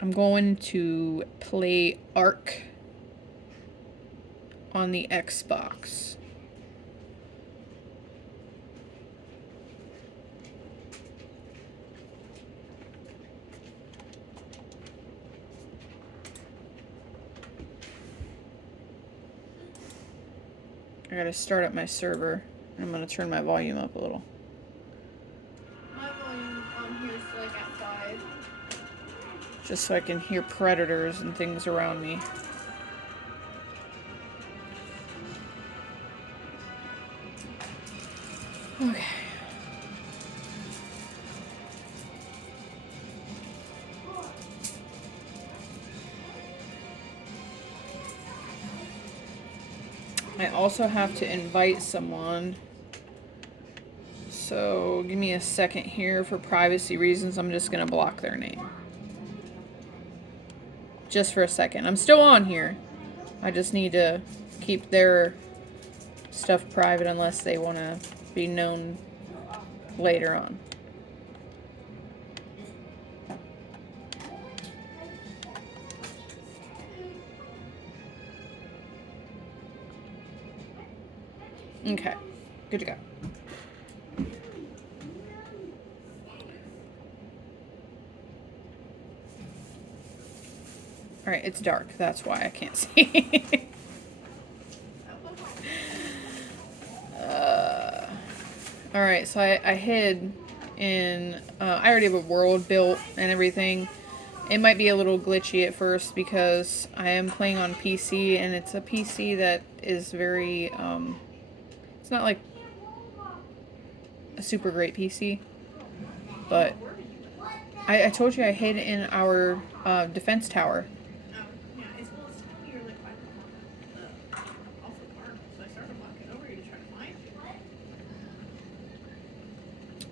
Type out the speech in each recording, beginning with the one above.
I'm going to play Ark on the Xbox. I gotta start up my server. I'm gonna turn my volume up a little. My volume on here is like at 5. Just so I can hear predators and things around me. Okay. I also have to invite someone. So give me a second here for privacy reasons. I'm just going to block their name. Just for a second. I'm still on here. I just need to keep their stuff private unless they want to be known later on. Okay, good to go. Alright, it's dark. That's why I can't see. Alright, so I hid in... I already have a world built and everything. It might be a little glitchy at first because I am playing on PC, and it's a PC that is very... it's not like a super great PC, but I told you I hid in our defense tower. Oh, yeah, it's well, it's telling me you're like 5 off the card, so I started walking over here to try to find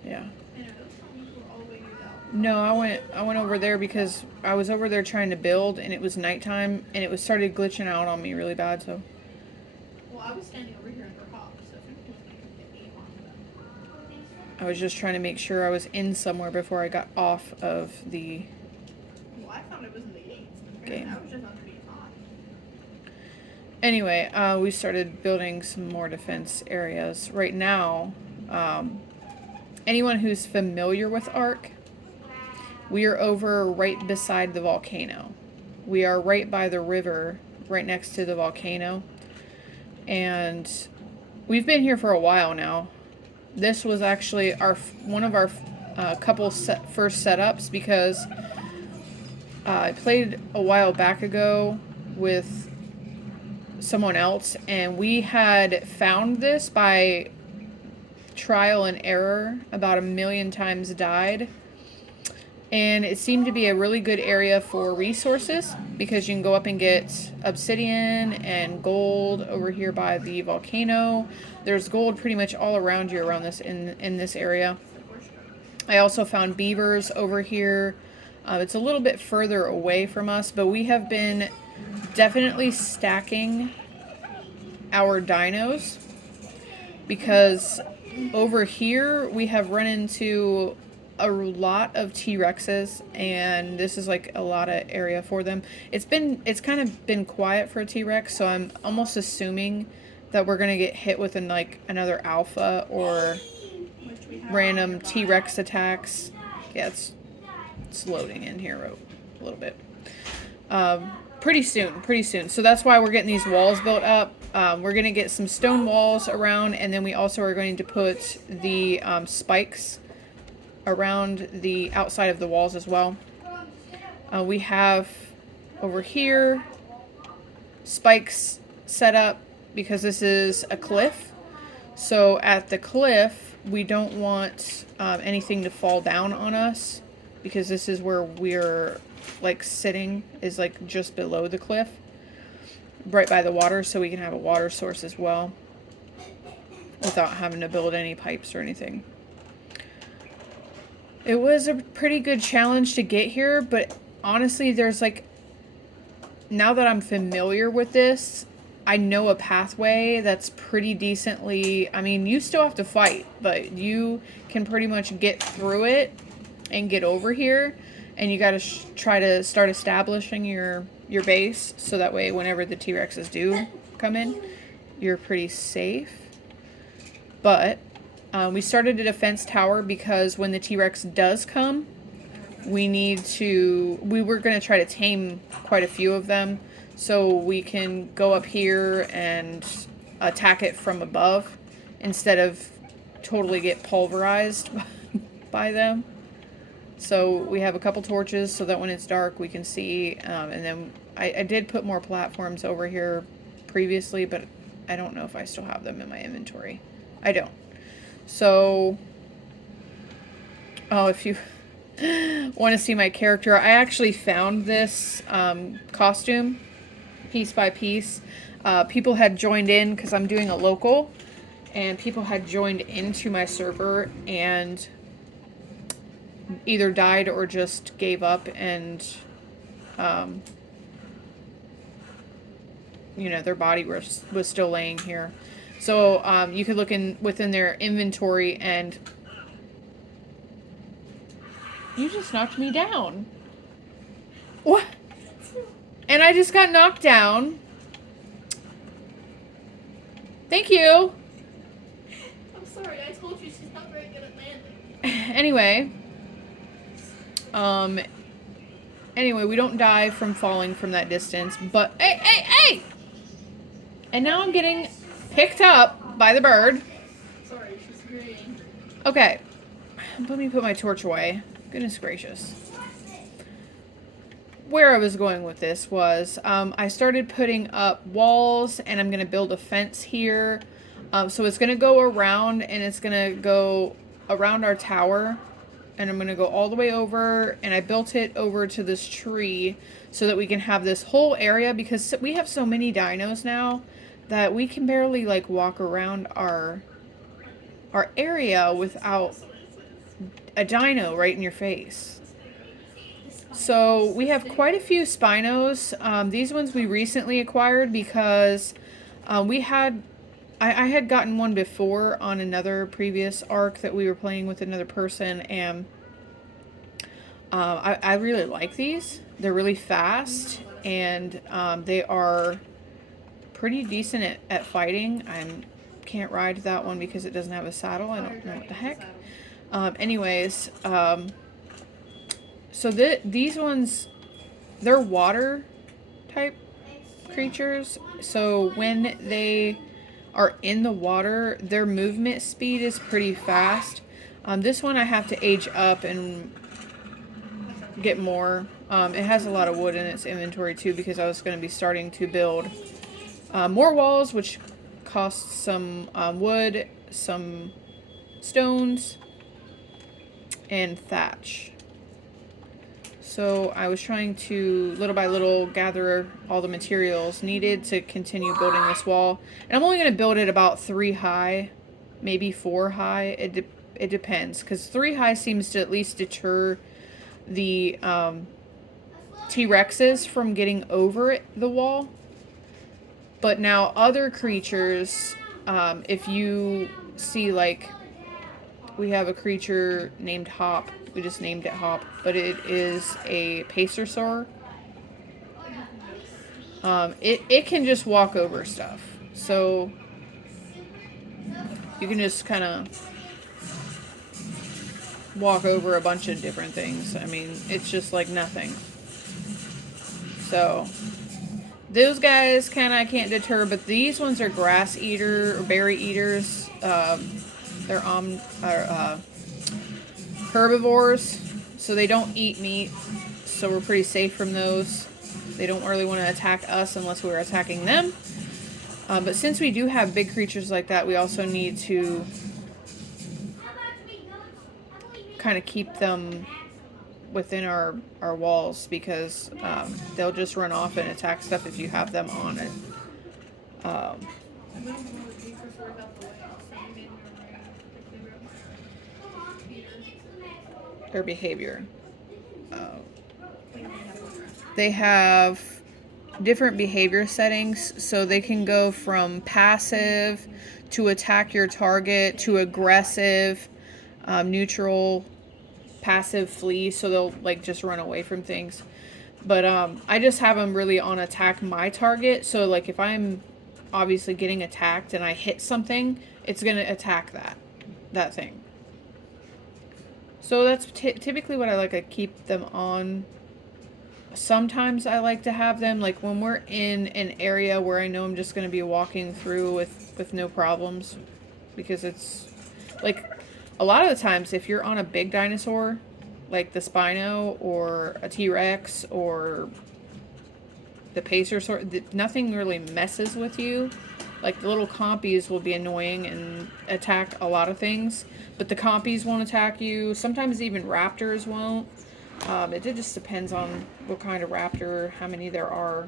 you. Yeah. I know, it was telling me you were all the way near that. No, I went over there because I was over there trying to build, and it was nighttime, and it was started glitching out on me really bad. So. Well, I was standing over here under Hawk, so if anything was going to hit me on them. I was just trying to make sure I was in somewhere before I got off of the Well, I thought it was in the gates. game. I was just underneath Hawk. Anyway, we started building some more defense areas. Right now, anyone who's familiar with Ark, we are over right beside the volcano. We are right by the river, right next to the volcano. And we've been here for a while now. This was actually one of our couple first setups because I played a while back ago with someone else, and we had found this by trial and error, about 1,000,000 times died, and it seemed to be a really good area for resources because you can go up and get obsidian and gold over here by the volcano. There's gold pretty much all around you around this in this area. I also found beavers over here. It's a little bit further away from us, but we have been definitely stacking our dinos because over here we have run into a lot of T-Rexes, and this is like a lot of area for them. It's kind of been quiet for a T-Rex, so I'm almost assuming that we're gonna get hit with another alpha or random T-Rex attacks. Yeah, it's loading in here a little bit. Pretty soon. So that's why we're getting these walls built up. We're going to get some stone walls around, and then we also are going to put the spikes around the outside of the walls as well. We have over here spikes set up because this is a cliff. So at the cliff, we don't want anything to fall down on us because this is where we're like sitting, is like just below the cliff, right by the water, so we can have a water source as well without having to build any pipes or anything. It was a pretty good challenge to get here, but honestly, there's like, now that I'm familiar with this, I know a pathway that's pretty decently, I mean, you still have to fight, but you can pretty much get through it and get over here. and you got to try to start establishing your base, so that way whenever the T-Rexes do come in, you're pretty safe. But we started a defense tower because when the T-Rex does come, we were going to try to tame quite a few of them, so we can go up here and attack it from above instead of totally get pulverized by them. So we have a couple torches so that when it's dark we can see, and then I did put more platforms over here previously, but I don't know if I still have them in my inventory. I don't. So, oh, if you want to see my character, I actually found this costume piece by piece. People had joined in because I'm doing a local, and people had joined into my server and either died or just gave up, and you know, their body was still laying here. So you could look within their inventory, and you just knocked me down. What? And I just got knocked down. Thank you. I'm sorry, I told you she's not very good at landing. Anyway, we don't die from falling from that distance, but hey! And now I'm getting picked up by the bird. Sorry, she's green. Okay, let me put my torch away. Goodness gracious. Where I was going with this was, I started putting up walls, and I'm going to build a fence here. So it's going to go around, and it's going to go around our tower, and I'm going to go all the way over, and I built it over to this tree so that we can have this whole area, because we have so many dinos now that we can barely like walk around our area without a dino right in your face. So we have quite a few Spinos. These ones we recently acquired because I had gotten one before on another previous arc that we were playing with another person, and I really like these. They're really fast, and they are pretty decent at fighting. I can't ride that one because it doesn't have a saddle. I don't know what the heck. So these ones, they're water type creatures. So when they are in the water, their movement speed is pretty fast. This one I have to age up and get more. It has a lot of wood in its inventory too, because I was going to be starting to build more walls, which costs some wood, some stones, and thatch. So I was trying to, little by little, gather all the materials needed to continue building this wall. And I'm only going to build it about 3 high, maybe 4 high. It depends, because 3 high seems to at least deter the T-Rexes from getting over the wall. But now other creatures, if you see, like, we have a creature named Hop. We just named it Hop, but it is a Pacersaur. It can just walk over stuff. So you can just kind of walk over a bunch of different things. I mean, it's just like nothing. So those guys I can't deter, but these ones are grass eater or berry eaters. They're herbivores, so they don't eat meat, so we're pretty safe from those. They don't really want to attack us unless we're attacking them. But since we do have big creatures like that, we also need to kind of keep them within our walls, because they'll just run off and attack stuff if you have them on it. Their behavior. They have different behavior settings, so they can go from passive to attack your target to aggressive, neutral, passive flee, so they'll like just run away from things. But I just have them really on attack my target. So like if I'm obviously getting attacked and I hit something, it's gonna attack that thing. So that's typically what I like to keep them on. Sometimes I like to have them like when we're in an area where I know I'm just going to be walking through with no problems, because it's like a lot of the times if you're on a big dinosaur like the Spino or a T-Rex or the Pacer sort, nothing really messes with you. Like the little compies will be annoying and attack a lot of things, but the compies won't attack you. Sometimes even raptors won't. It just depends on what kind of raptor, how many there are.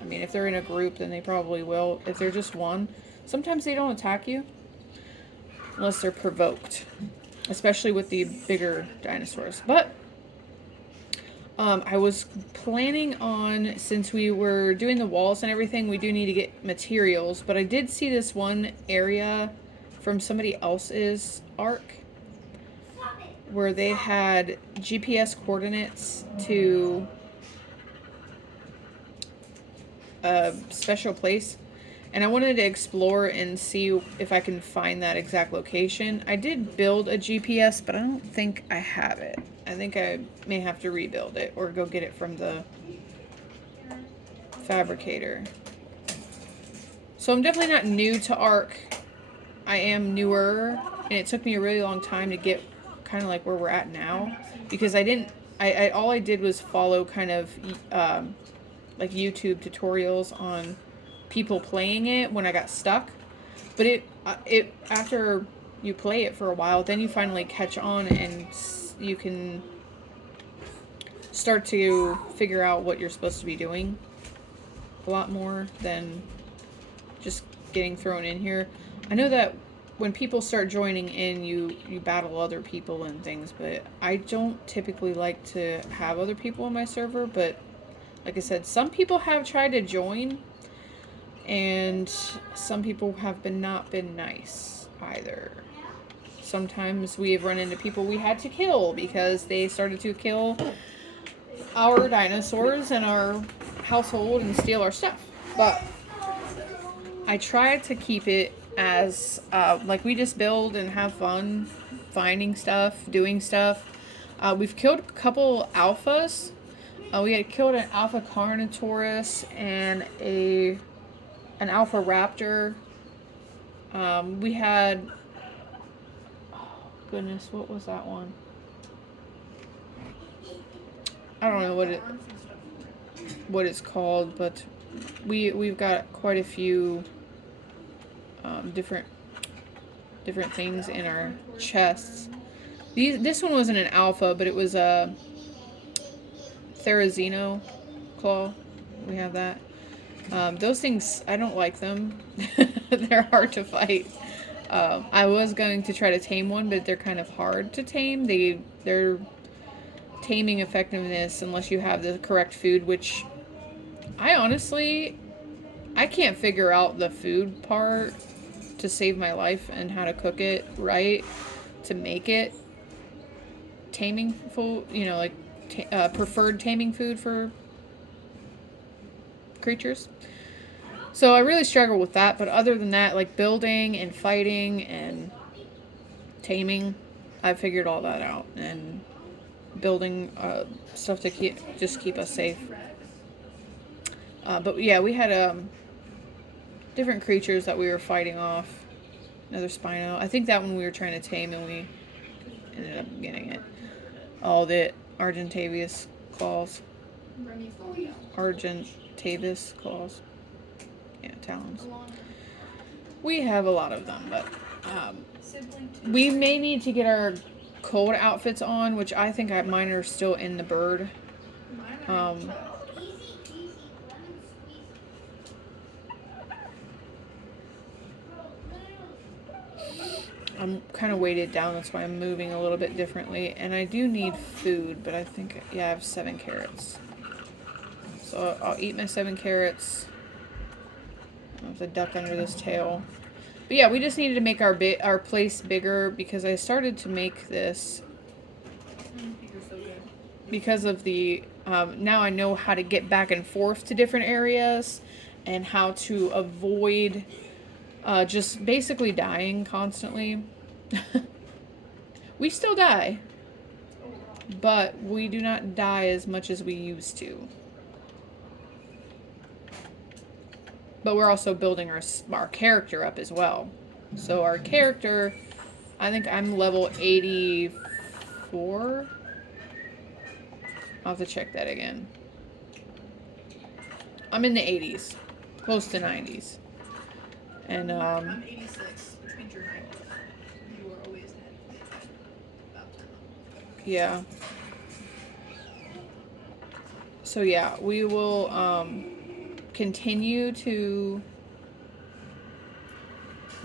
I mean, if they're in a group, then they probably will. If they're just one, sometimes they don't attack you unless they're provoked, especially with the bigger dinosaurs. But I was planning on, since we were doing the walls and everything, we do need to get materials, but I did see this one area from somebody else's arc where they had GPS coordinates to a special place, and I wanted to explore and see if I can find that exact location. I did build a GPS, but I don't think I have it. I think I may have to rebuild it or go get it from the fabricator. So I'm definitely not new to ARK. I am newer, and it took me a really long time to get kind of like where we're at now, because I all I did was follow kind of like YouTube tutorials on people playing it when I got stuck. But it after you play it for a while, then you finally catch on and you can start to figure out what you're supposed to be doing a lot more than just getting thrown in here. I know that when people start joining in, you battle other people and things, but I don't typically like to have other people in my server. But like I said, some people have tried to join, and some people have not been nice either. Sometimes we have run into people we had to kill because they started to kill our dinosaurs in our household and steal our stuff. But I try to keep it as like we just build and have fun finding stuff, doing stuff. We've killed a couple alphas. We had killed an alpha Carnotaurus and an alpha raptor. We had, oh goodness, what was that one? I don't know what it's called, but we've got quite a few different things in our chests. This one wasn't an alpha, but it was a Therizino claw. We have that. Those things, I don't like them. They're hard to fight. I was going to try to tame one, but they're kind of hard to tame. Their taming effectiveness, unless you have the correct food, which I can't figure out the food part to save my life and how to cook it right to make it taming food, like preferred taming food for creatures. So I really struggle with that, but other than that, like building and fighting and taming, I figured all that out, and building stuff to keep us safe. But yeah, we had different creatures that we were fighting off. Another Spino. I think that one we were trying to tame, and we ended up getting it. All the Argentavis claws. Argentavis claws. Yeah, talons. We have a lot of them, but we may need to get our cold outfits on, which I think mine are still in the bird. I'm kind of weighted down, that's why I'm moving a little bit differently. And I do need food, but I think, yeah, I have 7 carrots. So I'll eat my 7 carrots. There's a duck under this tail. But yeah, we just needed to make our place bigger, because I started to make this because of the now I know how to get back and forth to different areas and how to avoid just basically dying constantly. We still die, but we do not die as much as we used to. But we're also building our character up as well. So our character, I think I'm level 84. I'll have to check that again. I'm in the 80s, close to 90s. And I'm 86, which means you're 90. You were always dead. About 10 levels. yeah. So yeah, we will continue to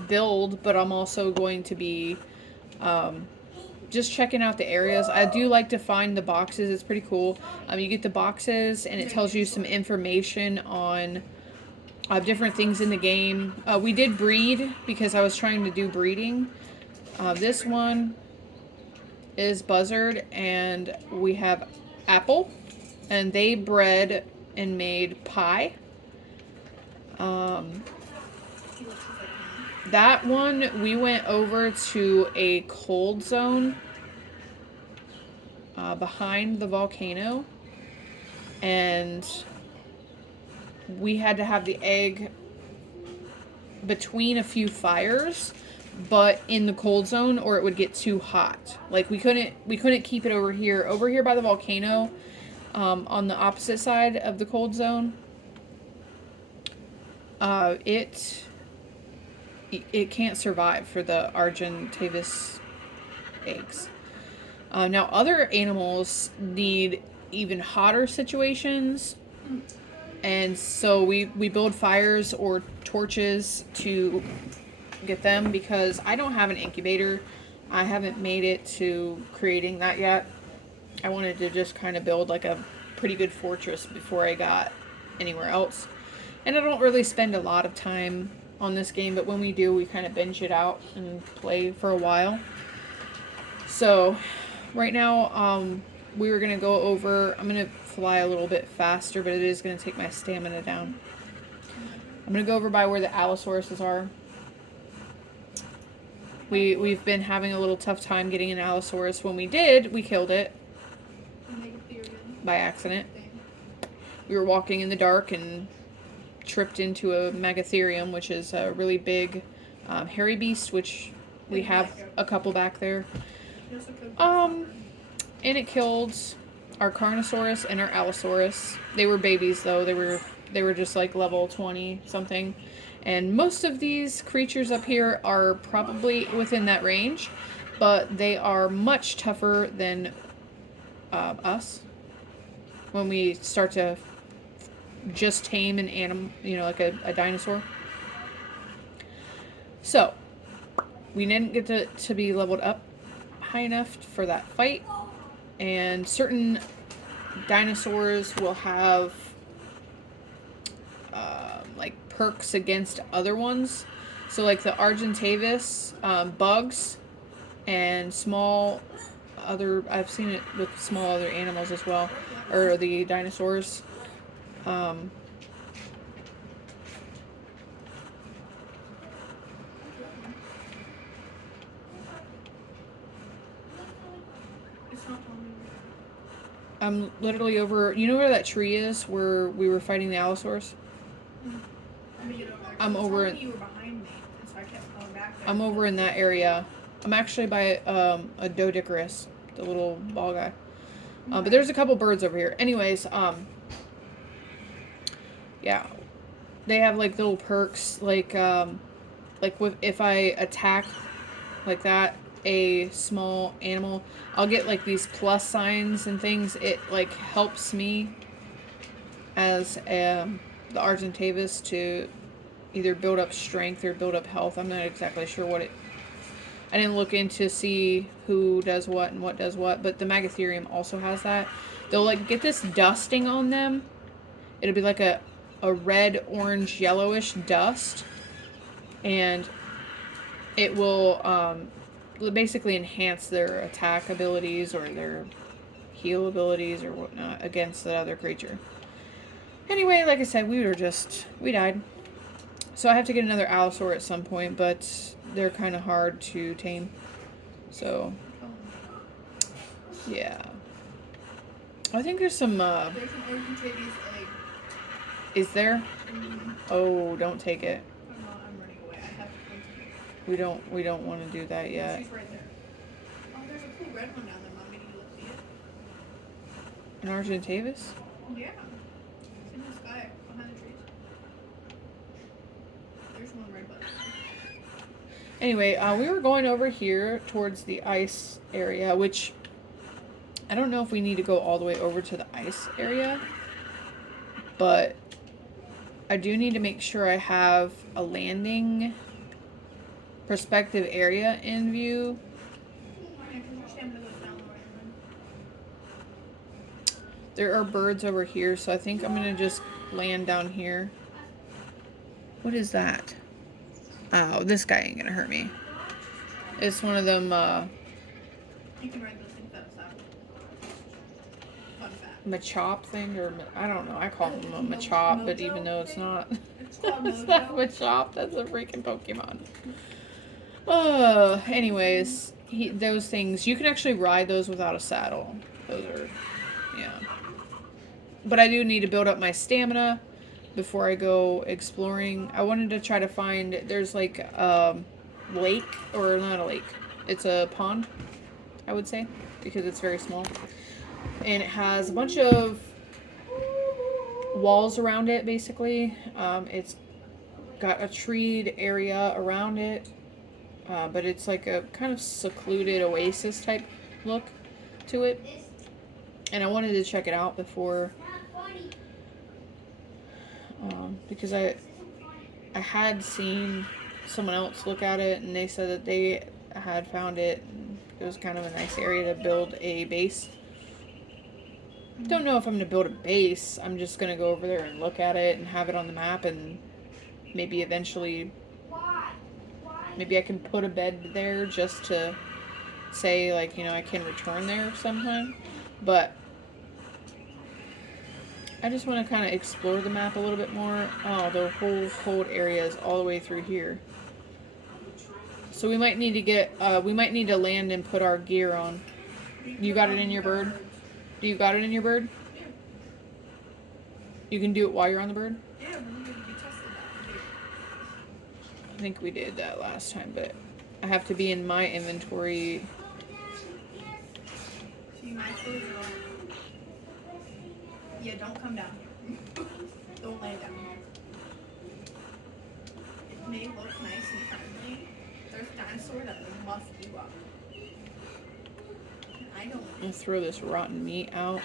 build, but I'm also going to be just checking out the areas. I do like to find the boxes. It's pretty cool. You get the boxes and it tells you some information on different things in the game. We did breed because I was trying to do breeding. This one is Buzzard and we have Apple, and they bred and made pie. That one, we went over to a cold zone behind the volcano, and we had to have the egg between a few fires, but in the cold zone, or it would get too hot. Like we couldn't keep it over here by the volcano, on the opposite side of the cold zone. It can't survive for the Argentavis eggs. Now, other animals need even hotter situations, and so we build fires or torches to get them, because I don't have an incubator. I haven't made it to creating that yet. I wanted to just kind of build like a pretty good fortress before I got anywhere else. And I don't really spend a lot of time on this game, but when we do, we kind of binge it out and play for a while. So right now, we were going to go over, I'm going to fly a little bit faster, but it is going to take my stamina down. I'm going to go over by where the Allosauruses are. We've been having a little tough time getting an Allosaurus. When we did, we killed it by accident. We were walking in the dark and tripped into a Megatherium, which is a really big hairy beast, which we have a couple back there. And it killed our Carnosaurus and our Allosaurus. They were babies though. They were just like level 20 something. And most of these creatures up here are probably within that range, but they are much tougher than us when we start to just tame an animal, like a dinosaur. So, we didn't get to be leveled up high enough for that fight, and certain dinosaurs will have like perks against other ones. So like the Argentavis, bugs, and small other, I've seen it with small other animals as well, or the dinosaurs. I'm literally over, you know where that tree is where we were fighting the Allosaurus? I'm over in, you were behind me, and so I kept going back there. I'm over in that area. I'm actually by a Doedicurus, the little ball guy. But there's a couple birds over here. Anyways, yeah, they have like little perks, like if I attack like that a small animal, I'll get like these plus signs and things. It like helps me as the Argentavis to either build up strength or build up health. I'm not exactly sure what it, I didn't look in to see who does what and what does what, but the Megatherium also has that. They'll like get this dusting on them. It'll be like a red, orange, yellowish dust, and it will basically enhance their attack abilities or their heal abilities or whatnot against that other creature. Anyway, like I said, we died. So I have to get another Allosaur at some point, but they're kind of hard to tame. So, yeah. I think there's some, There's an Argentavious egg. is there? Mm-hmm. Oh, don't take it. I'm running away. I have to go to We don't want to do that yet. She's right there. Oh, there's a cool red one down there, Mommy. Did you look see it? An Argentavis? Yeah. It's in the sky behind the trees. There's one right button. Anyway, we were going over here towards the ice area, which I don't know if we need to go all the way over to the ice area, but I do need to make sure I have a landing perspective area in view. Yeah, because your stamina goes down the right one. There are birds over here, so I think I'm going to just land down here. What is that? Oh, this guy ain't going to hurt me. It's one of them, You can ride those things outside. Fun fact. Machop thing, or I don't know. I call him a Machop, but even though it's not, It's called it's not Mojo. Machop. That's a freaking Pokemon. Anyways, those things you can actually ride those without a saddle. Those are, yeah. But I do need to build up my stamina before I go exploring. I wanted to try to find. There's like a lake, or not a lake. It's a pond, I would say, because it's very small. And it has a bunch of walls around it, basically. It's got a treed area around it, but it's like a kind of secluded oasis type look to it. And I wanted to check it out before, because I had seen someone else look at it, and they said that they had found it. And it was kind of a nice area to build a base. Don't know if I'm going to build a base. I'm just going to go over there and look at it and have it on the map, and maybe eventually, maybe I can put a bed there just to say, like, you know, I can return there sometime. But I just want to kind of explore the map a little bit more. Oh, the whole cold area is all the way through here. So we might need to get, we might need to land and put our gear on. You got it in your bird? Do you got it in your bird? Yeah. You can do it while you're on the bird? Yeah, we tested that. I think we did that last time, but I have to be in my inventory. See, my clothes are on. Yeah, don't come down here. Don't lay down here. It may look nice and friendly. There's a dinosaur that will muff you up. I don't. I'm gonna throw this rotten meat out.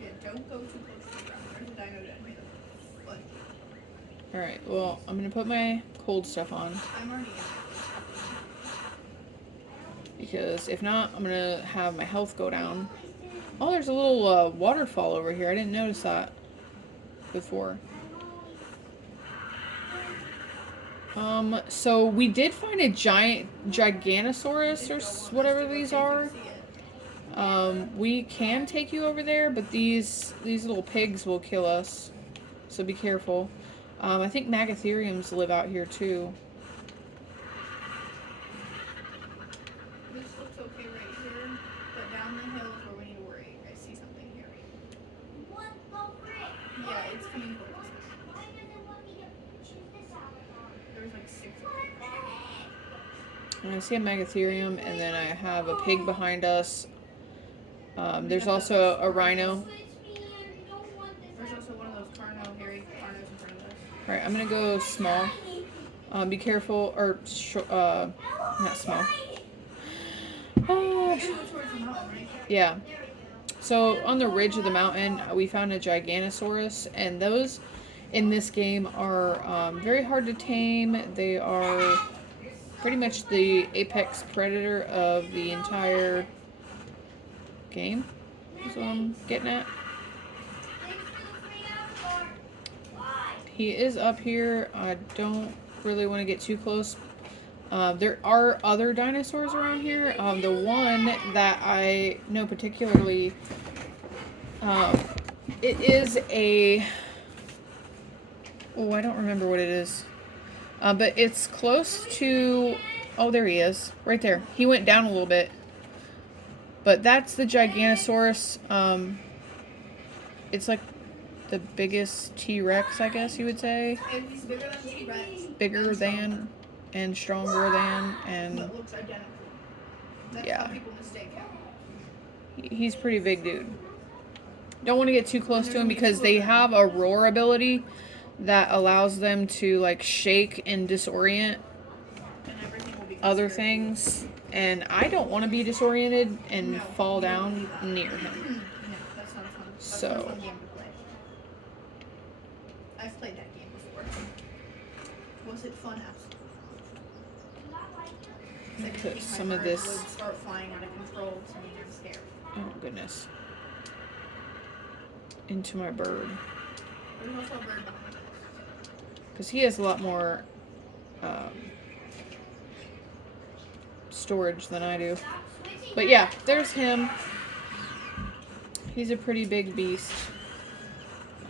Yeah, don't go too close to the ground. There's a dino down here. But Alright, well, I'm gonna put my cold stuff on, I'm already in because if not, I'm gonna have my health go down. Oh, there's a little waterfall over here. I didn't notice that before. So we did find a giant Giganosaurus or whatever these are. We can take you over there, but these little pigs will kill us, so be careful. I think Magatheriums live out here too. This looks okay right here, but down the hill is where we need to worry. I see something here. Yeah, it's coming towards us. There's like 6 of them. And I see a Magatherium, and then I have a pig behind us. There's also a rhino. There's also one of those hairy Carnos in front of us. Alright, I'm gonna go small. Be careful, or not small. You gotta go towards the mountain, right? Yeah. So on the ridge of the mountain, we found a Giganosaurus, and those in this game are very hard to tame. They are pretty much the apex predator of the entire game. That's what I'm getting at. He is up here. I don't really want to get too close. There are other dinosaurs around here. The one that I know particularly, it is a. Oh, I don't remember what it is. But it's close to. Oh, there he is. Right there. He went down a little bit. But that's the Giganosaurus. It's like the biggest T-Rex, I guess you would say. He's bigger than T-Rex. Bigger than and stronger than and But looks identical. That's yeah. how people mistake him. He's pretty big, dude. Don't want to get too close to him because they have a roar ability that allows them to like shake and disorient And everything will be other considered. things. And I don't want to be disoriented and No, fall you don't down need that. near him. No, that's not a fun. That's So- not a fun game to play. I've played that game before. Was it fun? Absolutely. Put My some of bird this- would start flying out of control to me. I'm scared. Oh goodness. Into my bird. There's also a bird behind us. Because he has a lot more storage than I do. But yeah, there's him. He's a pretty big beast.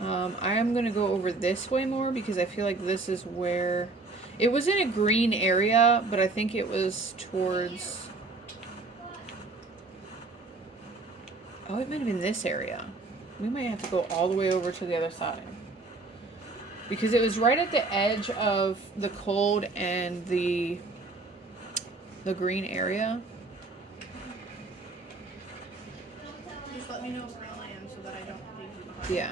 I am going to go over this way more because I feel like this is where... It was in a green area, but I think it was towards... Oh, it might have been this area. We might have to go all the way over to the other side. Because it was right at the edge of the cold and the green area. Just let me know where I am so that I don't leave you behind. Yeah.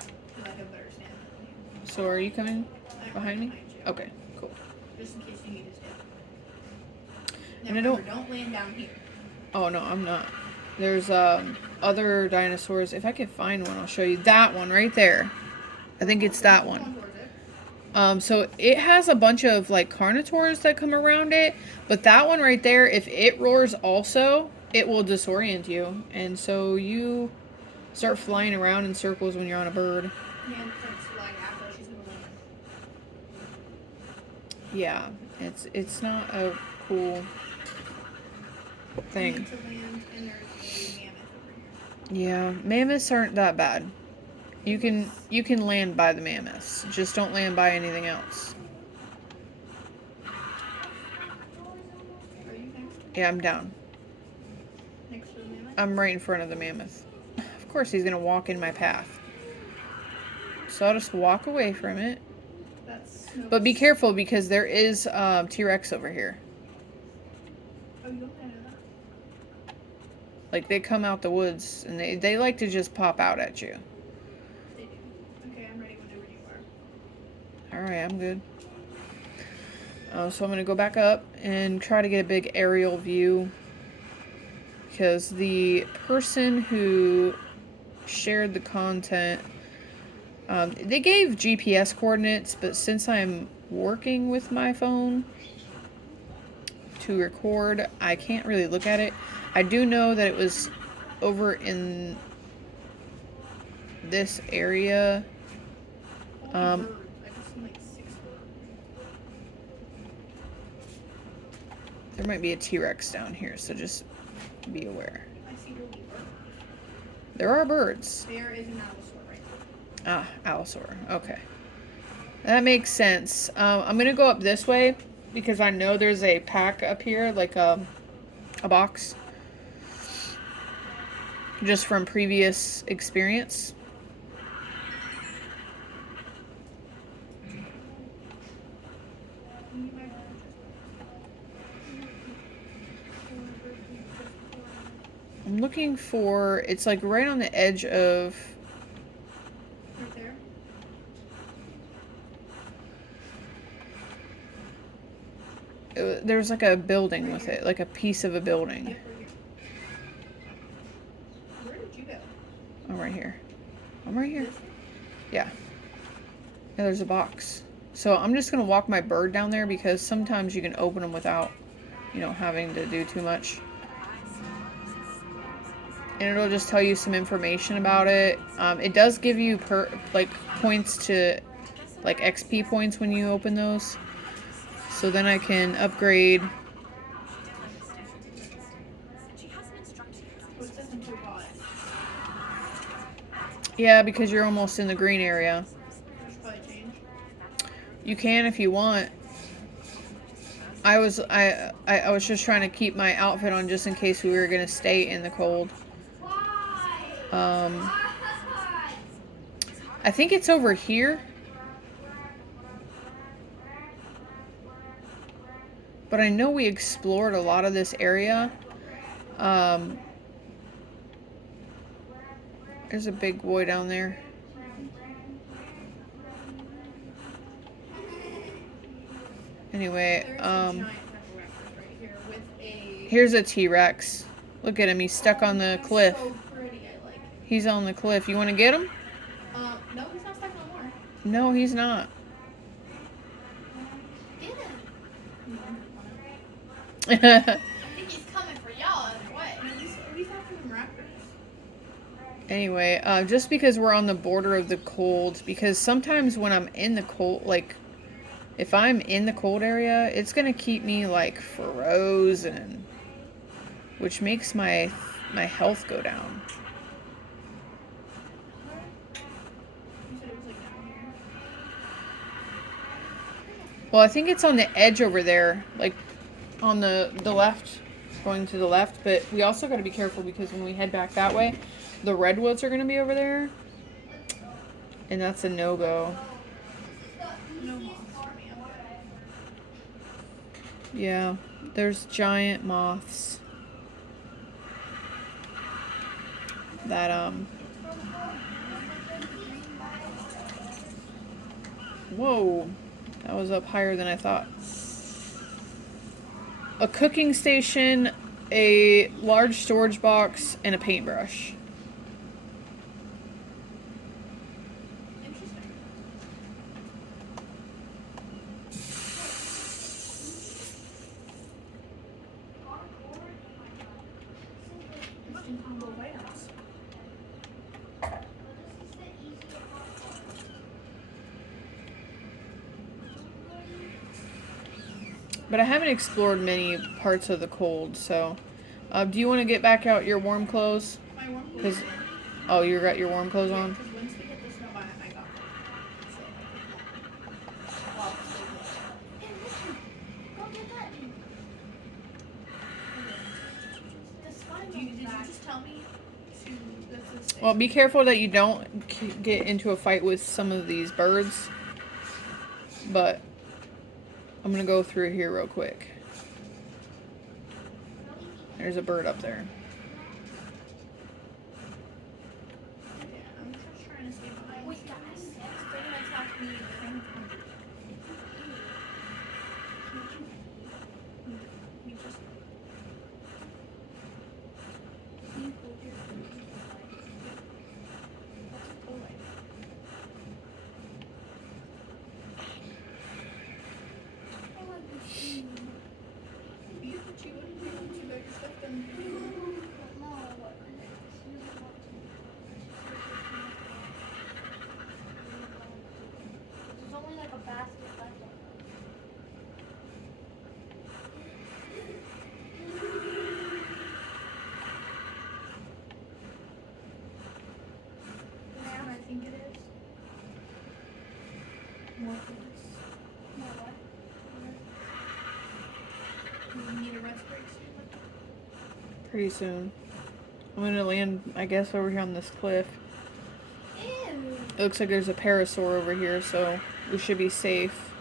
So I can better stand than you. So are you coming I'm behind me? you. Okay, cool. Just in case you need to stand. And I Now remember, don't land down here. Oh no, I'm not. There's other dinosaurs. If I can find one, I'll show you. That one right there. I think it's that one. Come towards it. So it has a bunch of like carnivores that come around it, but that one right there, if it roars also, it will disorient you, and so you start flying around in circles when you're on a bird. Yeah, and starts flying after she's gonna land. Yeah, it's not a cool You thing. need to land, and there's a mammoth over here. Yeah, mammoths aren't that bad. You can land by the mammoths. Just don't land by anything else. Are you next? Yeah, I'm down. Next to the mammoth? I'm right in front of the mammoth. Of course he's gonna walk in my path. So I'll just walk away from it. That's But be careful because there is T-Rex over here. Oh, you don't know that? Like they come out the woods and they like to just pop out at you. They do. Okay, I'm ready whenever you are. Alright, I'm good. So I'm going to go back up and try to get a big aerial view. Because the person who shared the content, they gave GPS coordinates, but since I'm working with my phone to record, I can't really look at it. I do know that it was over in this area. Holy birds. I just seen like 6 birds. There might be a T-Rex down here, so just be aware. I see really birds. There are birds. There is an allosaur right there. Ah, Allosaur. Okay. That makes sense. I'm going to go up this way because I know there's a pack up here, like a box. Just from previous experience. I'm looking for, it's like right on the edge of, Right there? there's like a building with it, like a piece of a building. Yep, right here. Where did you go? Oh, right here. I'm right here. This? Yeah. Yeah, there's a box. So I'm just going to walk my bird down there because sometimes you can open them without, having to do too much. And it'll just tell you some information about it. It does give you points to, like XP points when you open those. So then I can upgrade. What's this into a wallet? Yeah, because you're almost in the green area. Probably change. You can if you want. I was just trying to keep my outfit on just in case we were gonna stay in the cold. I think it's over here. But I know we explored a lot of this area. There's a big boy down there. Anyway, There's a giant Velociraptor right here with a. here's a T-Rex. Look at him. He's stuck on the That's cliff. So pretty. I like it. He's on the cliff. You want to get him? No, he's not stuck no more. No, he's not. Get him. Yeah, I think he's coming for y'all either way. We found some raptors. Anyway, just because we're on the border of the cold, because sometimes when I'm in the cold, like, if I'm in the cold area, it's gonna keep me, like, frozen, which makes my health go down. You said it was like down here. Well, I think it's on the edge over there, like, on the left, going to the left, but we also gotta be careful because when we head back that way, the redwoods are gonna be over there, and that's a no-go. No moths for me. Yeah, there's giant moths that, whoa, that was up higher than I thought. A cooking station, a large storage box, and a paintbrush. Interesting. Interesting combo of items. But I haven't explored many parts of the cold, so. Do you want to get back out your warm clothes? My warm clothes. Because, oh, you got your warm clothes on? Because once we get the snow by, I got them. Well, did you just tell me to that's a Well, be careful that you don't get into a fight with some of these birds. But I'm going to go through here real quick. There's a bird up there. Yeah, I'm just trying to stay behind. Wait, guys. They're gonna attack me. They're gonna come. You just. You hold your food. That's a toy. You put you in. You better stuff them. There's only like a basket left. Man, I think it is. More things. No, what? You need a rest break soon. Pretty soon. I'm going to land, I guess, over here on this cliff. Ew. It looks like there's a parasaur over here, so we should be safe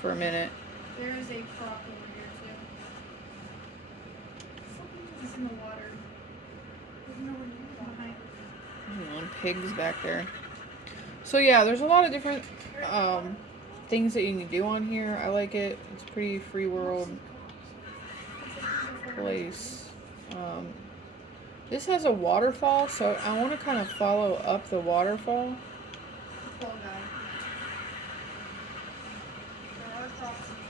for a minute. There is a croc over here too. He's in the water. There's no one behind. There's pigs back there. So yeah, there's a lot of different things that you can do on here. I like it. It's a pretty free world place. This has a waterfall, so I want to kind of follow up the waterfall. Poor guy. There are crocs in the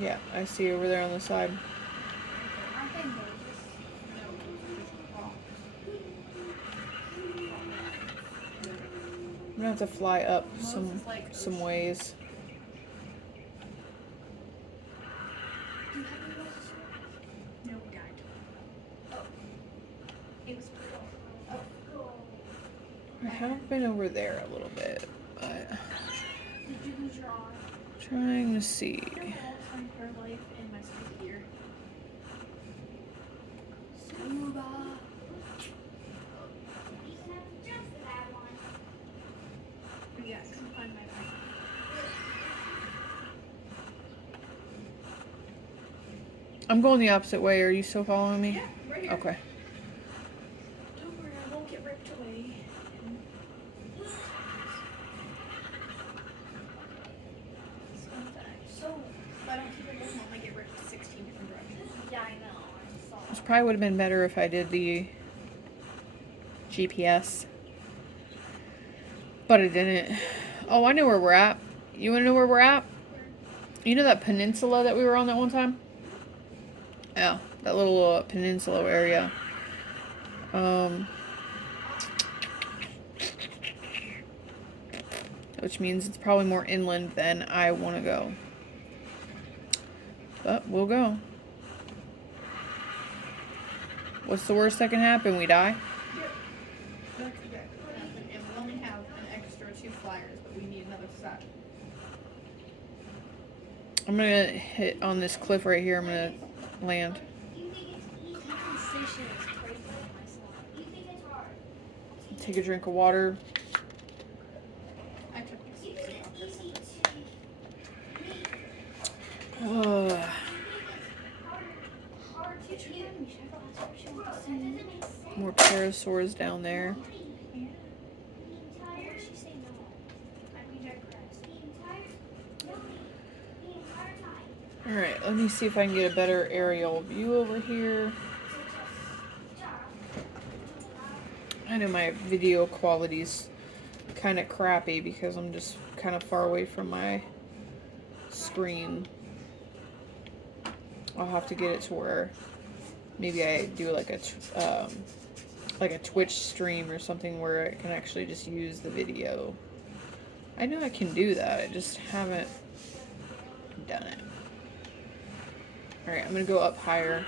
water. Yeah, I see over there on the side. Aren't they Moses? No, there's crocs. I'm gonna have to fly up Moses some like ways. I have been over there a little bit, but Did you lose your arm? trying to see. Find her life in my sleep here. Suba. Yeah, come find my phone. I'm going the opposite way. Are you still following me? Yeah, right here. Okay. Don't worry, I won't get ripped away. So, if I don't keep it moving, I might get ripped 16 different directions. Yeah, I know. I saw This it. probably would have been better if I did the GPS. But I didn't. Oh, I know where we're at. You want to know where we're at? You know that peninsula that we were on that one time? Yeah, that little peninsula area. Which means it's probably more inland than I want to go. But we'll go. What's the worst that can happen? We die? Yep. That's exactly what happened. And we only have an extra 2 flyers, but we need another set. I'm gonna hit on this cliff right here. I'm gonna land. Compensation is crazy on my side. Take a drink of water. I took my sleep off this. More pterosaurs down there. Alright, let me see if I can get a better aerial view over here. I know my video quality's kind of crappy because I'm just kind of far away from my screen. I'll have to get it to where maybe I do like a Twitch stream or something where I can actually just use the video. I know I can do that, I just haven't done it. Alright, I'm gonna go up higher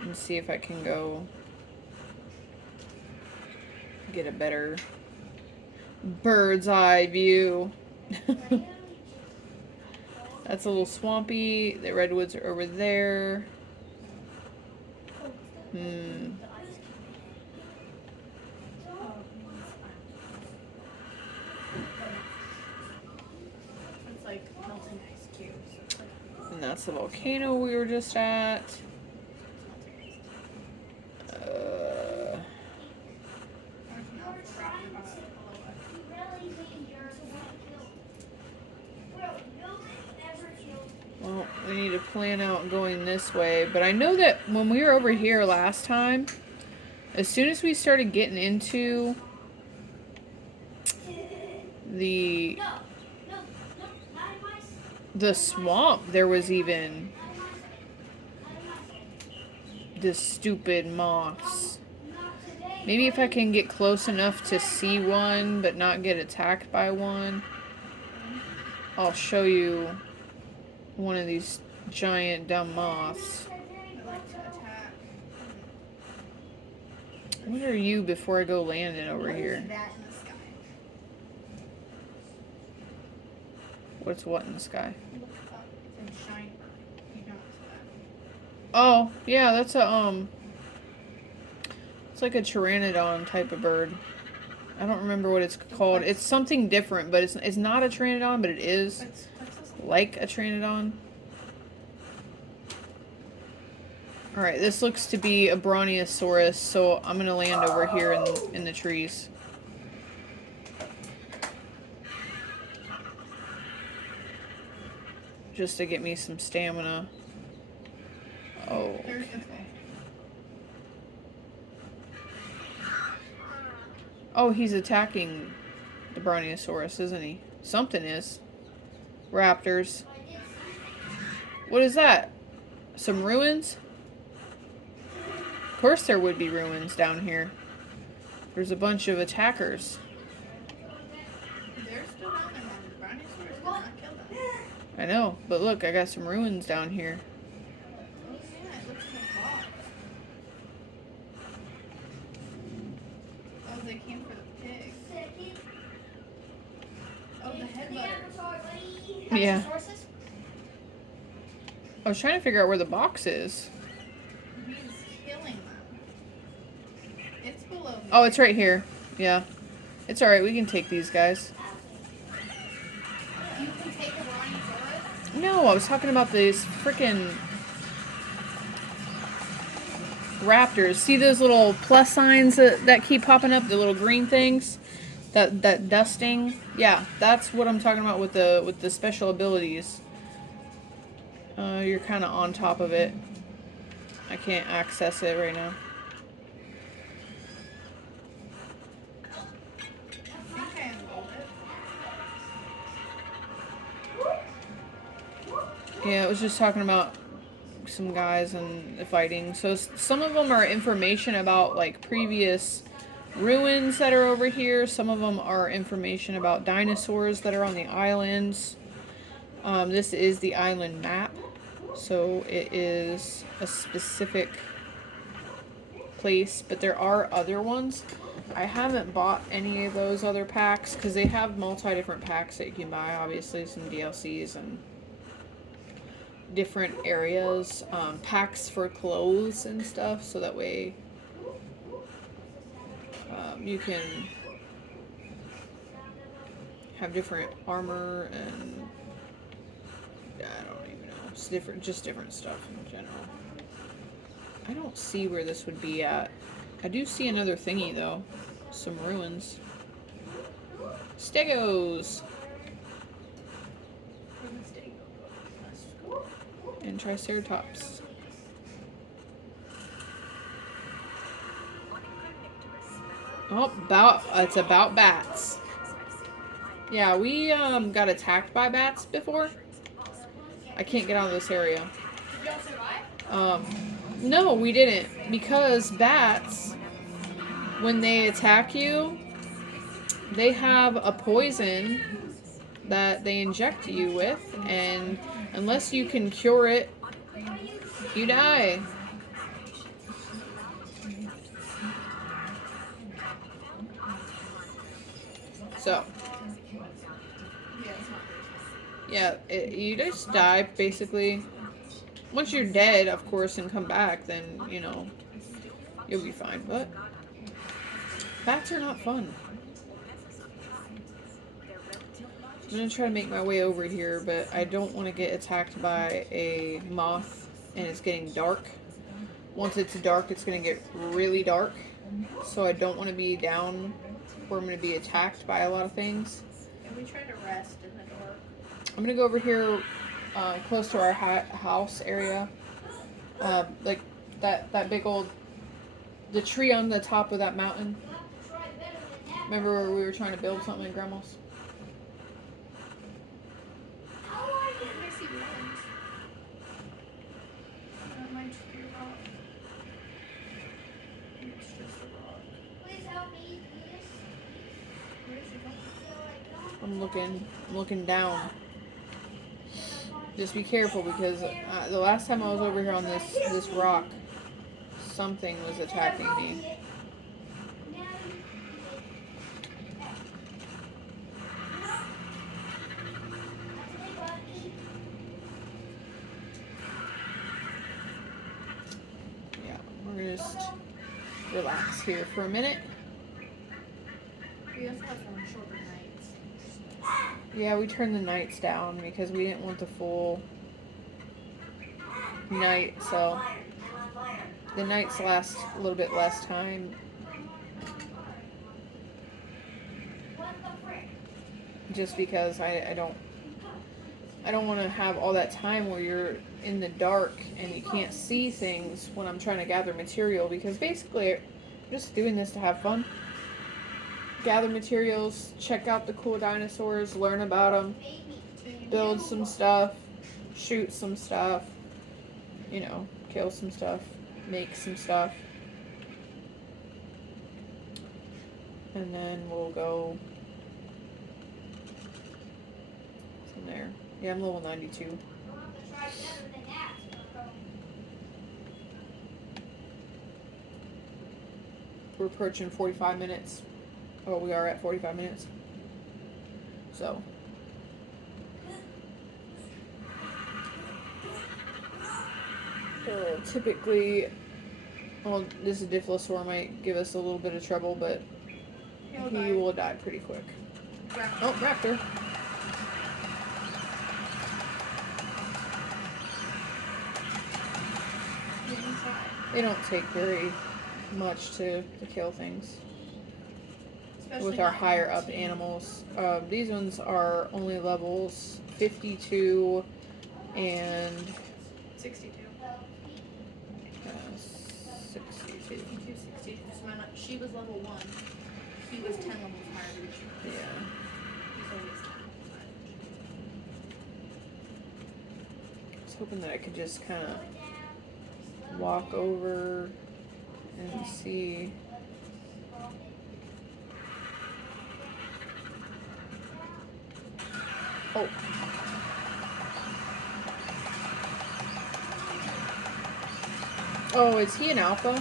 and see if I can go get a better bird's eye view. That's a little swampy. The redwoods are over there. It's like melting ice cubes. So it's like And that's the volcano we were just at. melting ice. Uh, There's no rock below it. well, we need to plan out going this way. But I know that when we were over here last time, as soon as we started getting into the swamp, there was even this stupid moths. Maybe if I can get close enough to see one but not get attacked by one, I'll show you one of these giant dumb moths. I like to attack. What are you before I go landing over What is here? that in the sky? What's what in the sky? Look up. It's in shiny. You don't see that. Oh, yeah, that's a it's like a pteranodon type of bird. I don't remember what it's called. It's something different, but it's not a pteranodon, but it is What's like a pteranodon. Alright, this looks to be a Brontosaurus, so I'm gonna land over here in the trees. Just to get me some stamina. Oh, There's okay. the thing. Oh, he's attacking the Brontosaurus, isn't he? Something is. Raptors. What is that? Some ruins? Of course there would be ruins down here. There's a bunch of attackers. They're still down there, Mom. The Brontosaurus did not kill them. I know, but look, I got some ruins down here. Oh, yeah, it looks like a box. Oh, they came for the Headbutter. Yeah. Sources? I was trying to figure out where the box is. He's killing them. It's below me. Oh, it's right here. Yeah. It's alright, we can take these guys. You can take a Brontosaurus? No, I was talking about these freaking raptors. See those little plus signs that keep popping up? The little green things? That dusting? Yeah, that's what I'm talking about with the special abilities. You're kind of on top of it. I can't access it right now. I think I unrolled it. Yeah, it was just talking about some guys and the fighting. So some of them are information about like previous ruins that are over here. Some of them are information about dinosaurs that are on the islands. This is the island map, so it is a specific place, but there are other ones. I haven't bought any of those other packs because they have different packs that you can buy, obviously some DLCs and different areas, packs for clothes and stuff, so that way you can have different armor and I don't even know, it's just different stuff in general. I don't see where this would be at. I do see another thingy though, some ruins. Stegos and Triceratops. Oh, it's about bats. Yeah, we got attacked by bats before. I can't get out of this area. Did y'all survive? No, we didn't, because bats, when they attack you, they have a poison that they inject you with, and unless you can cure it, you die. So, Yeah, it's not very yeah, you just die, basically. Once you're dead, of course, and come back, then, you know, you'll be fine. But bats are not fun. I'm going to try to make my way over here, but I don't want to get attacked by a moth, and it's getting dark. Once it's dark, it's going to get really dark. So I don't want to be down where I'm going to be attacked by a lot of things. And we try to rest in the dark. I'm going to go over here close to our house area. Like that big old... The tree on the top of that mountain. Remember where we were trying to build something at Grandma's? I see ruins. That might just be a rock. It's just a rock. Please help me do this. Where is it going? I'm looking down. Just be careful because the last time I was over here on this rock, something was attacking me. Yeah, we're gonna just relax here for a minute. We also have some shorter nights. Yeah, we turned the nights down because we didn't want the full night, so the nights last a little bit less time. Just because I don't want to have all that time where you're in the dark and you can't see things when I'm trying to gather material, because basically I'm just doing this to have fun. Gather materials, check out the cool dinosaurs, learn about them, build some stuff, shoot some stuff, you know, kill some stuff, make some stuff. And then we'll go from there. Yeah, I'm level 92. We're approaching 45 minutes. Oh, we are at 45 minutes. So, Typically, well, this Difflosaur might give us a little bit of trouble, but He'll he die. will die pretty quick. Raptor. Oh, Raptor. Get inside. They don't take very much to kill things Especially with our not higher on up team. animals. These ones are only levels 52 and 62. 62. 52, 62. So she was level 1. He was 10 levels higher than she was. Yeah. He's always 10 levels higher. I was hoping that I could just kind of walk over and see. Oh. Oh, is he an alpha? No,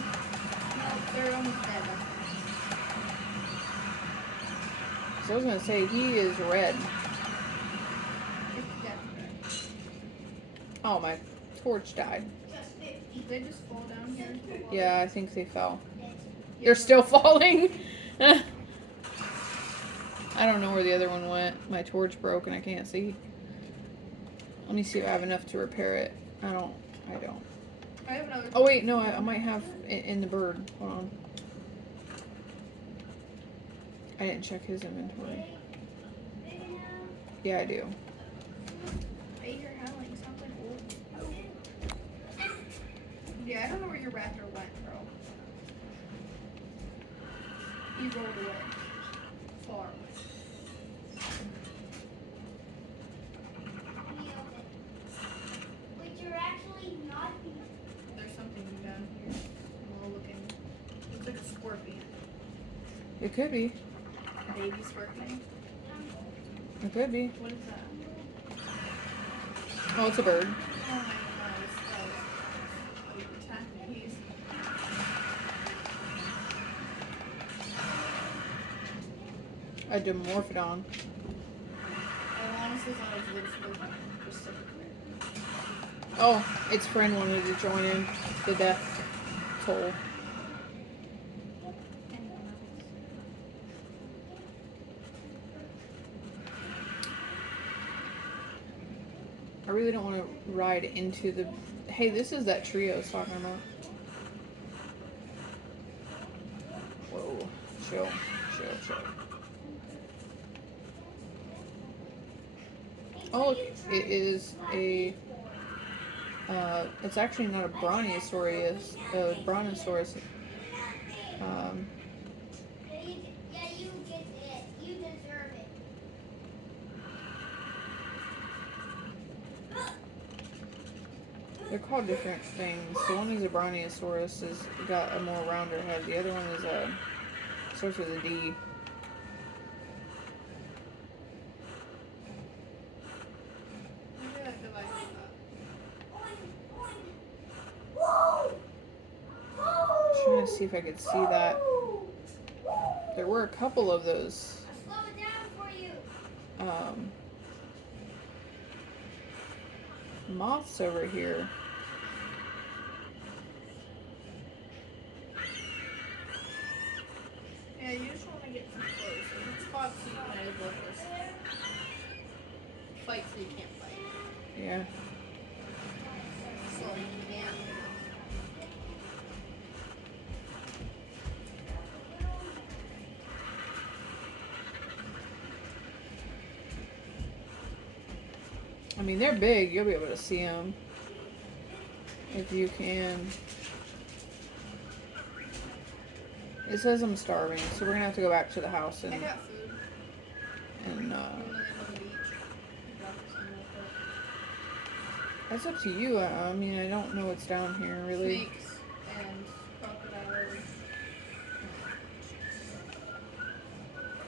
they're almost dead. So I was gonna say he is red. It's death. Oh, my torch died. Did they just fall down here? Yeah, I think they fell. They're still falling. I don't know where the other one went. My torch broke and I can't see. Let me see if I have enough to repair it. I don't. I have another. Oh wait, no, I might have in the bird. Hold on. I didn't check his inventory. Yeah, I do. I hear howling. Sounds like wolves. Yeah, I don't know where your raptor went, bro. He rolled away. Far away. But you're actually not being. There's something down here. I'm all looking. Looks like a scorpion. It could be. A baby scorpion. It could be. What is that? Oh, it's a bird. Oh my god, it's attacking. He's A Dimorphodon. I honestly thought it was scorpion. Just so clear. Oh, its friend wanted to join in the death toll. I really don't want to ride into the... Hey, this is that trio I was talking about. Whoa. Chill. Oh, look. It is a... it's actually not a Brontosaurus. Brontosaurus. Yeah, you get it. You deserve it. They're called different things. The one is a Brontosaurus, has got a more rounder head. The other one is a... starts with a D. Look at that device. Trying to see if I could see that. There were a couple of those I'll slow it down for you. moths over here. Yeah, you just want to get too close. If it's spots you might as well just fight so you can't fight. Yeah. So you can't. I mean, they're big. You'll be able to see them. If you can. It says I'm starving, so we're gonna have to go back to the house I and got food. and You want to land on the beach? Drop some real quick. that's up to you. I mean, I don't know what's down here really. Snakes and crocodiles.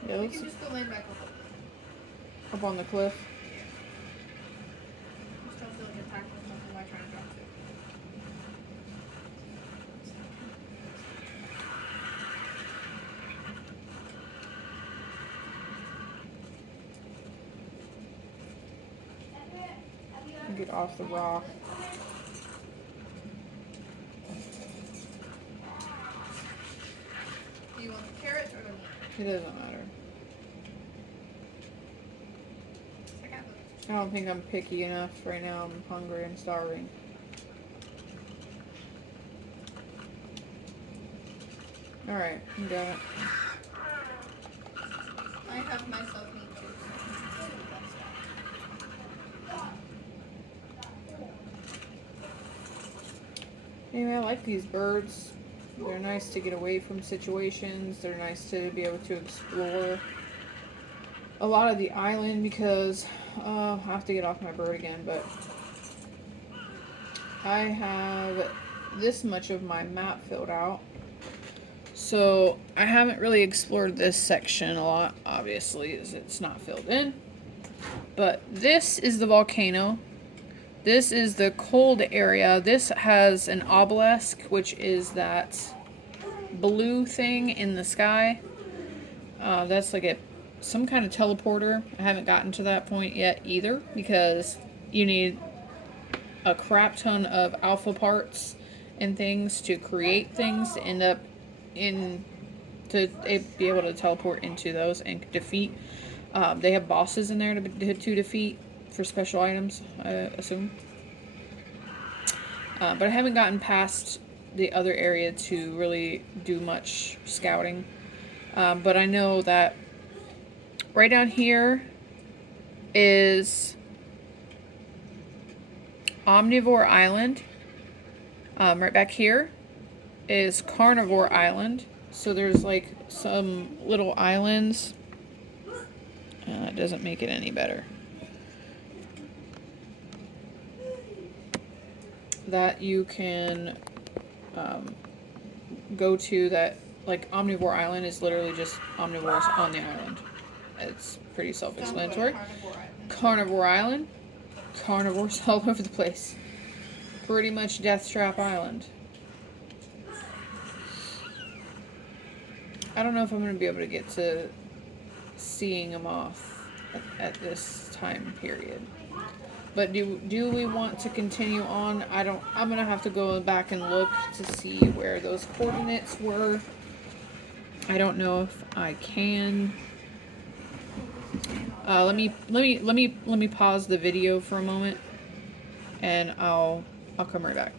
Yeah, We let's can just go land back up. up on the cliff. Just don't feel like attacking or something while trying to drop food. Get off the rock. the carrots or the meat? It doesn't matter. I got those. I don't think I'm picky enough right now. I'm hungry and starving. Alright, you got it. I have myself meat too. Anyway, I like these birds. They're nice to get away from situations. They're nice to be able to explore a lot of the island because I have to get off my bird again, but I have this much of my map filled out. So I haven't really explored this section a lot, obviously, as it's not filled in. But this is the volcano. This is the cold area. This has an obelisk, which is that blue thing in the sky. That's like some kind of teleporter. I haven't gotten to that point yet either because you need a crap ton of alpha parts and things to create things to end up to be able to teleport into those and defeat. They have bosses in there to defeat for special items, I assume. But I haven't gotten past the other area to really do much scouting. But I know that right down here is Omnivore Island. Right back here is Carnivore Island. So there's like some little islands. It doesn't make it any better. That you can go to that, like Omnivore Island is literally just omnivores on the island. It's pretty self-explanatory. Carnivore Island. Carnivores all over the place. Pretty much Deathtrap Island. I don't know if I'm going to be able to get to seeing them off at this time period. But do we want to continue on? I'm going to have to go back and look to see where those coordinates were. I don't know if I can. Let me pause the video for a moment and I'll come right back.